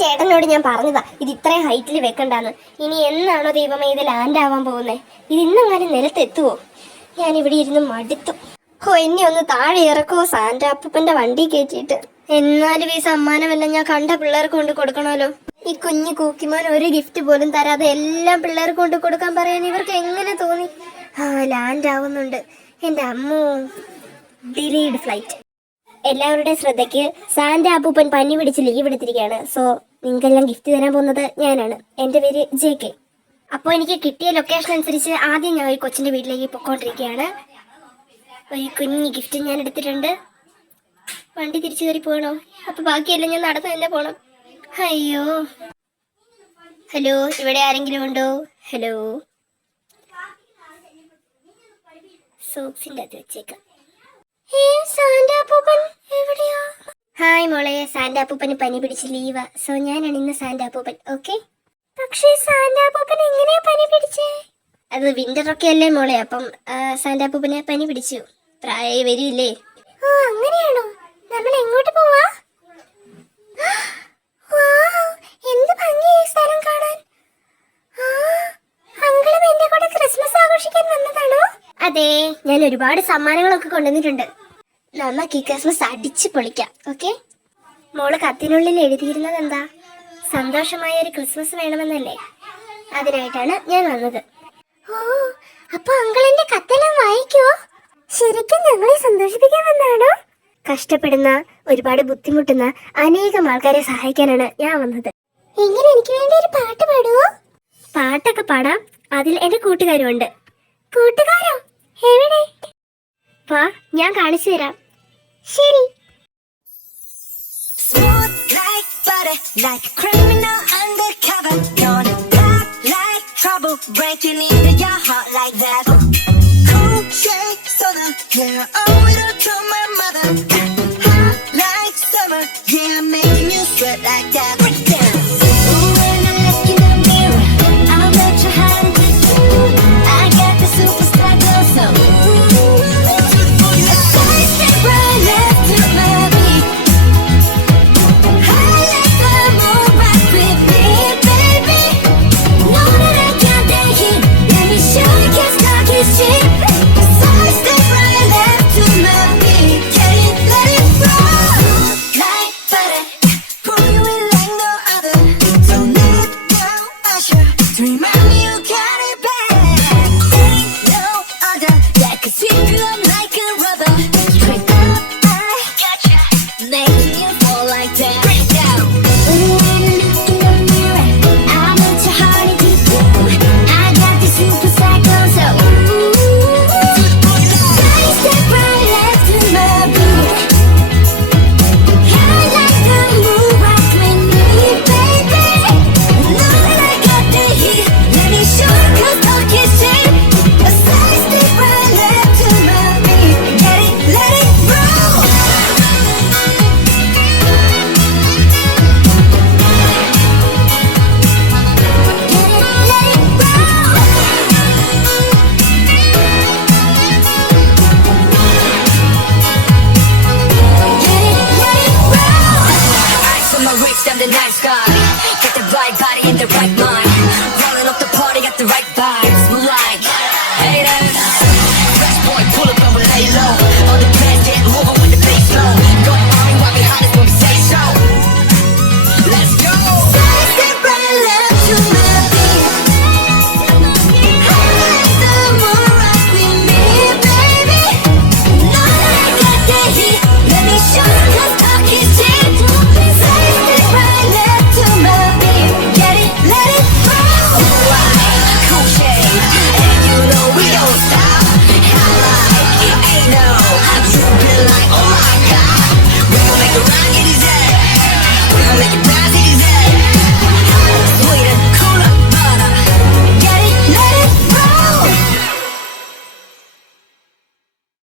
ചേട്ടനോട് ഞാൻ പറഞ്ഞതാ ഇത് ഇത്രയും ഹൈറ്റിൽ വെക്കണ്ടാന്ന്. ഇനി എന്നാണോ ദൈവമേ ഇത് ലാൻഡ് ആവാൻ പോകുന്നത്? ഇത് ഇന്നെങ്ങാനും നിലത്തെത്തുവോ? ഞാൻ ഇവിടെ ഇരുന്ന് മടുത്തു. എന്നെ ഒന്ന് താഴെ ഇറക്കോ സാന്റാപ്പൂപ്പന്റെ വണ്ടി കയറ്റിയിട്ട്. എന്നാലും ഈ സമ്മാനമെല്ലാം ഞാൻ കണ്ട പിള്ളേർക്ക് കൊണ്ട് കൊടുക്കണമല്ലോ. ഈ കുഞ്ഞു കൂക്കിമോൻ ഒരു ഗിഫ്റ്റ് പോലും തരാതെ എല്ലാം പിള്ളേർക്ക് കൊണ്ട് കൊടുക്കാൻ പറയാൻ ഇവർക്ക് എങ്ങനെ തോന്നി? ലാൻഡ് ആവുന്നുണ്ട്. എൻ്റെ അമ്മോ, ഡിലേഡ് ഫ്ലൈറ്റ്. എല്ലാവരുടെ ശ്രദ്ധയ്ക്ക് സാന്റാ അപ്പൂപ്പൻ പനി പിടിച്ച് ലീവ് എടുത്തിരിക്കുകയാണ്. സോ നിങ്ങൾക്കെല്ലാം ഗിഫ്റ്റ് തരാൻ പോകുന്നത് ഞാനാണ്. എൻ്റെ പേര് JK. അപ്പോൾ എനിക്ക് കിട്ടിയ ലൊക്കേഷൻ അനുസരിച്ച് ആദ്യം ഞാൻ ഒരു കൊച്ചിൻ്റെ വീട്ടിലേക്ക് പൊക്കോണ്ടിരിക്കുകയാണ്. ഒരു കുഞ്ഞ് ഗിഫ്റ്റ് ഞാൻ എടുത്തിട്ടുണ്ട്. വണ്ടി തിരിച്ചു കയറി പോകണോ? അപ്പോൾ ബാക്കിയെല്ലാം ഞാൻ നടന്നു തന്നെ പോകണം. അയ്യോ, ഹലോ, ഇവിടെ ആരെങ്കിലും ഉണ്ടോ? ഹലോ, സോക്സിൻ്റെ അത് വെച്ചേക്കാം. ഹായ് മോളെ, സാന്റാപ്പൂപ്പന് പനി പിടിച്ച് ലീവാ. സോ ഞാനാണ് ഇന്ന് സാന്റാപ്പൂപ്പൻ. ഓക്കെ. പക്ഷേ സാന്റാപ്പൂപ്പൻ എങ്ങനെയാ പനി പിടിച്ചേ? അത് വിന്റർ ഒക്കെ അല്ലേ മോളെ, അപ്പം സാന്റാപ്പൂപ്പനെ പനി പിടിച്ചു. പ്രായം വരില്ലേ? അങ്ങനെയാണോ? നമ്മൾ എങ്ങോട്ട് പോവാ? എന്ത് ഭംഗിയായി സ്ഥലം കാണാൻ. അങ്കിളും എന്റെ കൂടെ ക്രിസ്മസ് ആഘോഷിക്കാൻ വന്നതാണോ? അതെ, ഞാൻ ഒരുപാട് സമ്മാനങ്ങളൊക്കെ കൊണ്ടുവന്നിട്ടുണ്ട്. നമുക്ക് ഈ ക്രിസ്മസ് അടിച്ചു പൊളിക്കാം. ഓക്കെ. മോള് കത്തിനുള്ളിൽ എഴുതിയിരുന്നത് എന്താ? സന്തോഷമായ ഒരു ക്രിസ്മസ് വേണമെന്നല്ലേ? അതിനായിട്ടാണ് ഞാൻ വന്നത്. ഓ, അപ്പൊ അങ്കിളിന്റെ കത്തെല്ലാം വായിക്കുവോ? ശരിക്കും ഞങ്ങളെ സന്തോഷിപ്പിക്കാൻ വന്നാണോ? കഷ്ടപ്പെടുന്ന, ഒരുപാട് ബുദ്ധിമുട്ടുന്ന അനേകം ആൾക്കാരെ സഹായിക്കാനാണ് ഞാൻ വന്നത്. എങ്ങനെ എനിക്ക് വേണ്ടി ഒരു പാട്ട് പാടുവോ? പാട്ടൊക്കെ പാടാം. അതിൽ എന്റെ കൂട്ടുകാരുണ്ട്. കൂട്ടുകാരോ? എവിടെ? വാ, ഞാൻ കാണിച്ചു തരാം. ശരി. The night sky, got the right body and the right mind.